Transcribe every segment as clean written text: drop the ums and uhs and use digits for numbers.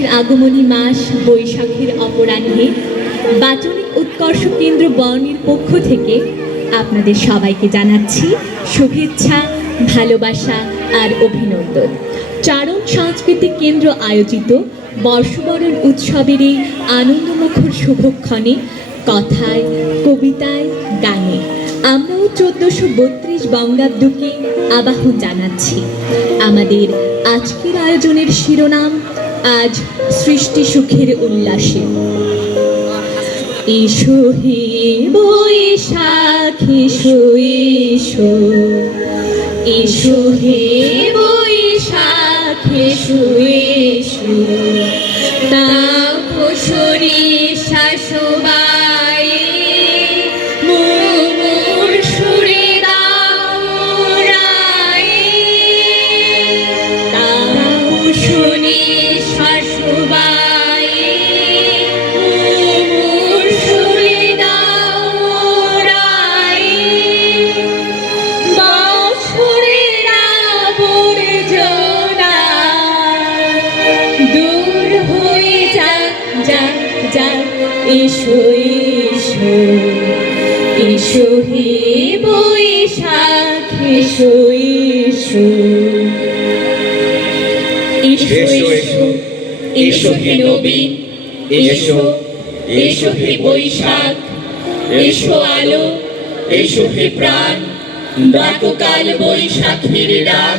বর্ষের আগমনী মাস বৈশাখের অপরাহ্নে বাচনিক উৎকর্ষ কেন্দ্র বর্ণের পক্ষ থেকে আপনাদের সবাইকে জানাচ্ছি শুভেচ্ছা, ভালোবাসা আর অভিনন্দন। চারণ সাংস্কৃতিক কেন্দ্র আয়োজিত বর্ষবরণ উৎসবের এই আনন্দমুখর শুভক্ষণে কথায়, কবিতায়, গানে আমরাও 1432 বঙ্গাব্দকে আবাহন জানাচ্ছি। আমাদের আজকের আয়োজনের শিরোনাম আজ সৃষ্টি সুখের উল্লাসে। এসো হে বৈশাখ এসো এসো, এসো হে বৈশাখ এসো এসো, তাপসরে শাসবাই মুমুর সুরে দাওরাই, তাপসরে শাসবাই মুমুর সুরে দাওরাই, বছরের আবর্জনা দূর হয়ে যাক যাক যাক। এসো এসো, এসো হে বৈশাখ এসো এসো, এসো এসো, এসো হে নবীন এসো, এসো হে বৈশাখ, এসো আলো, এসো হে প্রাণ, ডাকো কাল বৈশাখীর ডাক,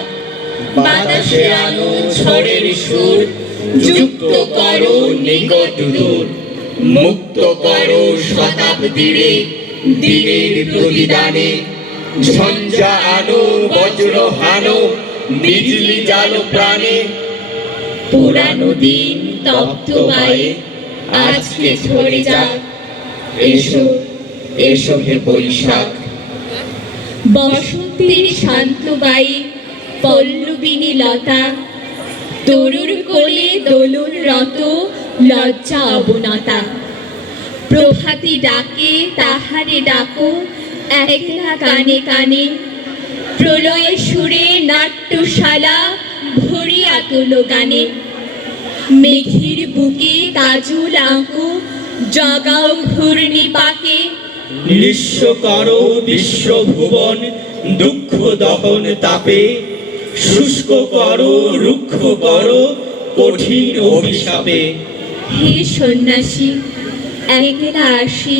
বাতাসে আনো ঝড়ের সুর, যুক্ত করো নিকট দূর, মুক্ত করো শতাব্দীরে দিনের প্রতিদানে, ঝঞ্ঝা আনো বজ্র হানো, বিজলি জালো প্রাণে, পুরানো দিন তপ্ত গায়ে আজকে ঝরে যাক। এসো এসো হে বৈশাখ। বসন্তের শান্ত গায়ে পল্লবিনী লতা, তরুর কোলে দোলন রত লজ্জা অবনতা, প্রভাতী ডাকে তাহারে ডাকো একলা কানে কানে, প্রলয়ে সুরে নাট্যশালা ভরিয়া তোলো গানে, মেঘের বুকে কাজল আঁকো জগাও ঘূর্ণি পাকে, নিঃস্ব করো বিশ্বভুবন দুঃখ দহন তাপে, শুষ্ক করো রুক্ষ করো কঠিন অভিশাপে। হে সন্ন্যাসী একলা আসি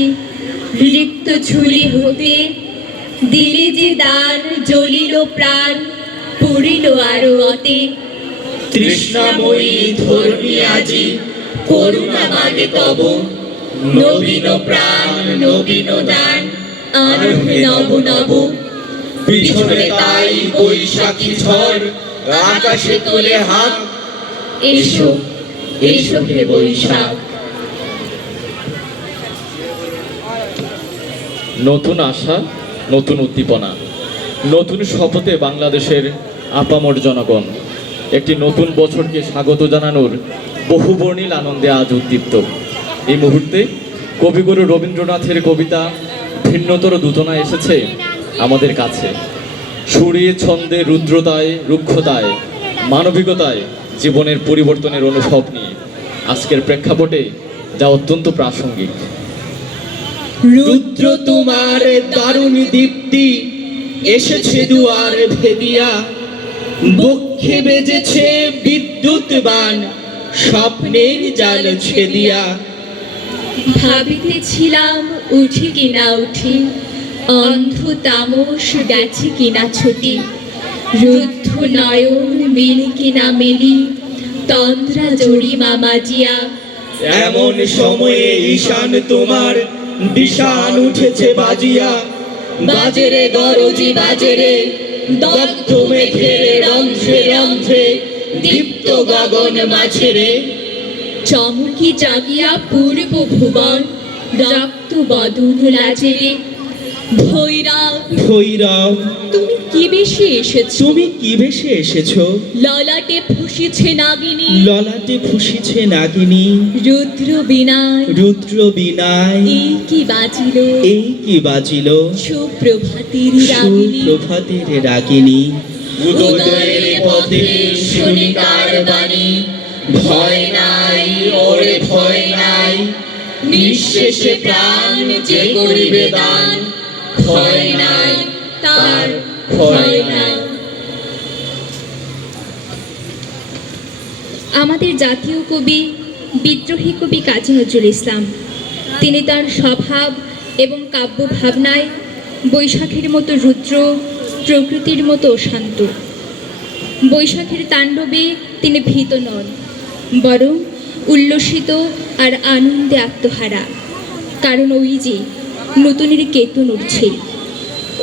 রিক্ত ঝুলি হতে, দিলে যে দান জ্বলিল প্রাণ পড়িল আরো অতে, তৃষ্ণাময়ী ধর্মী আজি করুণা মাগে তব, নবীন প্রাণ নবীন দান আনহে নব নব। পিছনে তাই বৈশাখী ঝড় আকাশে তোলে হাত। এসো এসো হে বৈশাখ। নতুন আশা, নতুন উদ্দীপনা, নতুন শপথে বাংলাদেশের আপামর জনগণ একটি নতুন বছরকে স্বাগত জানানোর বহুবর্ণিল আনন্দে আজ উদ্দীপ্ত। এই মুহূর্তে কবিগুরু রবীন্দ্রনাথের কবিতা ভিন্নতর দূতনা এসেছে আমাদের কাছে। সুরে ছন্দে রুদ্রতায় রুক্ষতায় মানবিকতায় জীবনের পরিবর্তনের অনুভব নিয়ে আজকের প্রেক্ষাপটে যা অত্যন্ত প্রাসঙ্গিক। রুদ্র তোমার দারুণ দীপ্তি এসেছে দুয়ার ভেদিয়া, বক্ষে বেজেছে বিদ্যুৎ বান স্বপ্নের জাল ছেদিয়া। ভাবিতেছিলাম উঠি কিনা উঠি, অন্ধ তামস গেছে কিনা ছুটি, রুদ্ধ নয়ন মেলি কিনা মেলি, তন্দ্রা জড়ি মামাজিয়া। এমন সময়ে ঈশান তোমার দিশান উঠেছে বাজিয়া, বাজেরে গরজি বাজেরে দগ্ধ মেঘের রন্ধ্রে রন্ধ্রে দীপ্ত গগন মাঝেরে। চমকি জাগিয়া পূর্ব ভুবন রক্ত বদন লাজেরে। ভৈরব ভৈরব তুমি কি বেশে এসেছো, তুমি কি বেশে এসেছো, ললাটে ফুসিছে নাগিনী, ললাটে ফুসিছে নাগিনী, রুদ্র বিনায় রুদ্র বিনায় এই কি বাজিল, এই কি বাজিল, সুপ্রভাতের রাগিনী, সুপ্রভাতের রাগিনী। উদয়ের পথে শুনি তার বাণী, ভয় নাই নিঃশেষে প্রাণ যে করিবে দান, ক্ষয় নাই তার, ক্ষয় নাই। আমাদের জাতীয় কবি বিদ্রোহী কবি কাজী নজরুল ইসলাম, তিনি তার স্বভাব এবং কাব্য ভাবনায় বৈশাখের মতো রুদ্র, প্রকৃতির মতো শান্ত। বৈশাখের তাণ্ডবে তিনি ভীত নন, বরং উল্লসিত আর আনন্দে আত্মহারা। কারণ ওই যে নতুনের কেতন উঠছে,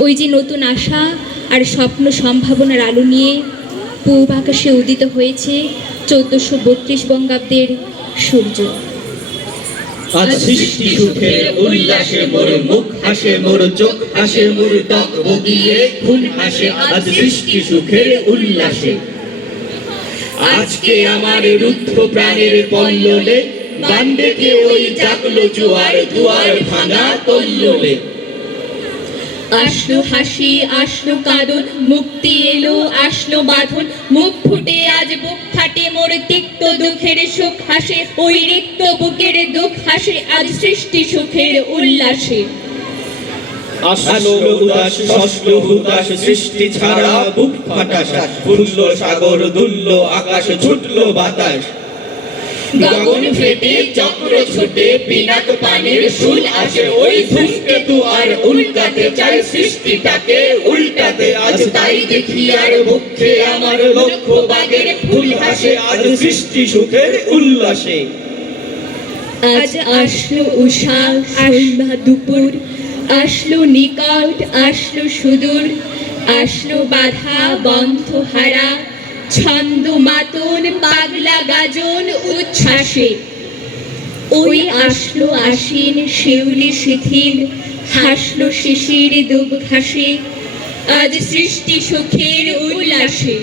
ওই যে নতুন আশা আর স্বপ্ন সম্ভাবনার আলো নিয়ে পূব আকাশে উদিত হয়েছে 1432 বঙ্গাব্দের সূর্য। আজ সৃষ্টি সুখের উল্লাসে মোর মুখ হাসে, মোর চোখ হাসে, মোর ত্বক বগিয়ে খুন হাসে। আজ সৃষ্টি সুখের উল্লাসে, আজকে আমার রুদ্ধ প্রাণের পল্ললে বান ডেকে ওই জাগলো জোয়ার, দুয়ার ভাঙা তল্ললে। আসলো হাসি, আসলো কাঁদন, মুক্তি এলো, আসলো বাঁধন। মুখ ফুটে আজ বুক ফাটে, মোর তিক্ত দুঃখের সুখ হাসে, ওই রিক্ত বুকের দুঃখ হাসে। আজ সৃষ্টি সুখের উল্লাসে। আসলো উদাস শস্য হুতাশ, সৃষ্টি ছাড়া বুক ফাটাস। ফুললো সাগর, দুললো আকাশ, ছুটলো বাতাস। গগন ফেটে চক্র ছুটে, পিনাক পানির শুল আসে। ওই ধূমকেতু আর উল্কাতে চায় সৃষ্টিটাকে উল্টাতে। আজ তাই দেখি আর বুকে আমার লক্ষ বাগের ফুল হাসে। আজ সৃষ্টি সুখের উল্লাসে। আজ আসলো উষা, সন্ধ্যা দুপুর, আসলো নিকট, আসলো সুদূর, আসলো বাধা বন্ধ হারা, ছন্দ মাতন পাগলা গাজন উচ্ছ্বাসে। ওই আসলো আশ্বিন, শিউলি শিথিল, হাসলো শিশির দুব ঘাসে। আজ সৃষ্টি সুখের উল্লাসে।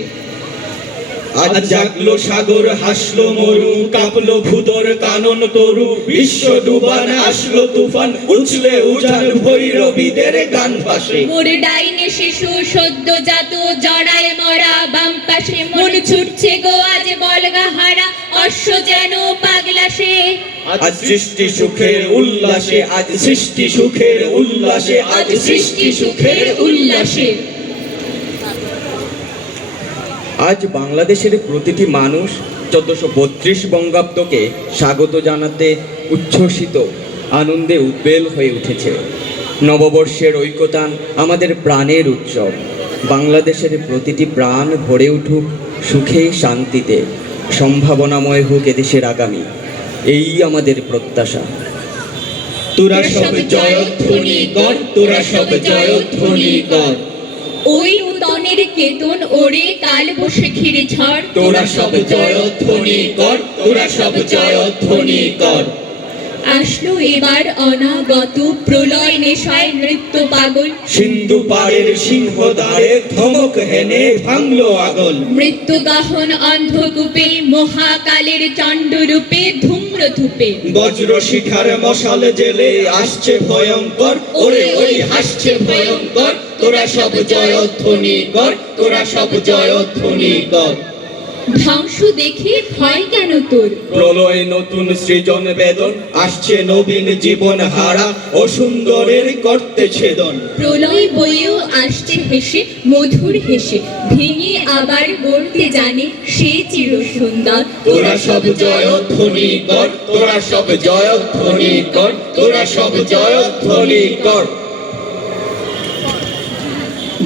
আজ জাগলো সাগর, হাসলো মরু, কাঁপলো ভূতর কানন তরু। বিশ্ব ডুবান, আসলো তুফান, উছলে উজান ভৈরবীদের গান ভাসে। মোর ডাইনে শিশু সদ্যজাত, জড়ায় মরা বাম পাশে। মন ছুটছে গো আজ বলগা হারা, অশ্ব যেন পাগলা সে। আজ সৃষ্টি সুখের উল্লাসে, আজ সৃষ্টি সুখের উল্লাসে, আজ সৃষ্টি সুখের উল্লাসে। আজ বাংলাদেশের প্রতিটি মানুষ 1432 বঙ্গাব্দকে স্বাগত জানাতে উচ্ছ্বসিত, আনন্দে উদ্বেল হয়ে উঠেছে। নববর্ষের ঐকতান আমাদের প্রাণের উৎসব। বাংলাদেশের প্রতিটি প্রাণ ভরে উঠুক সুখে, শান্তিতে। সম্ভাবনাময় হোক এদেশের আগামী, এই আমাদের প্রত্যাশা। তোরা সব জয়ধ্বনি কর, তোরা সব জয়ধ্বনি কর। ওই নূতনের কেতন ওরে কাল বৈশাখীর ঝড়। তোরা সব জয়ধ্বনি কর, তোরা সব জয়ধ্বনি কর। আসলো এবার অনাগত প্রলয় নেশায় নৃত্য পাগল। সিন্ধু পাড়ের সিংহদ্বারে ধমক হেনে ভাঙলো আগল। মৃত্যু গাহন অন্ধকূপে, মহাকালের চণ্ডরূপে ধূম্র ধূপে। বজ্র শিখার মশাল জেলে আসছে ভয়ঙ্কর, ওরে ওই হাসছে ভয়ঙ্কর। তোরা সব জয়ধ্বনি কর, তোরা সব জয়ধ্বনি কর। ধ্বংস দেখে ভয় কেন তোর? প্রলয় নতুন সৃজন বেদন, আসছে নবীন জীবন হারা, ও সুন্দরের করতে ছেদন। প্রলয় বইয়েও আসছে হেসে, মধুর হেসে, ভেঙে আবার গড়তে জানে সে চির সুন্দর। তোরা সব জয়ধ্বনি কর, তোরা সব জয়ধ্বনি কর, তোরা সব জয়ধ্বনি কর।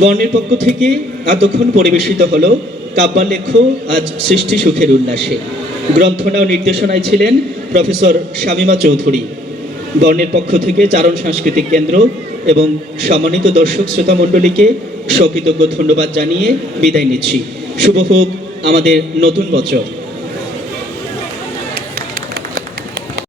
বর্ণের পক্ষ থেকে এতক্ষণ পরিবেশিত হলো কাব্যালেখ্য আজ সৃষ্টি সুখের উল্লাসে। গ্রন্থনা ও নির্দেশনায় ছিলেন প্রফেসর শামীমা চৌধুরী। বর্ণের পক্ষ থেকে চারণ সাংস্কৃতিক কেন্দ্র এবং সম্মানিত দর্শক শ্রোতা মণ্ডলীকে সকৃতজ্ঞ ধন্যবাদ জানিয়ে বিদায় নিচ্ছি। শুভ হোক আমাদের নতুন বছর।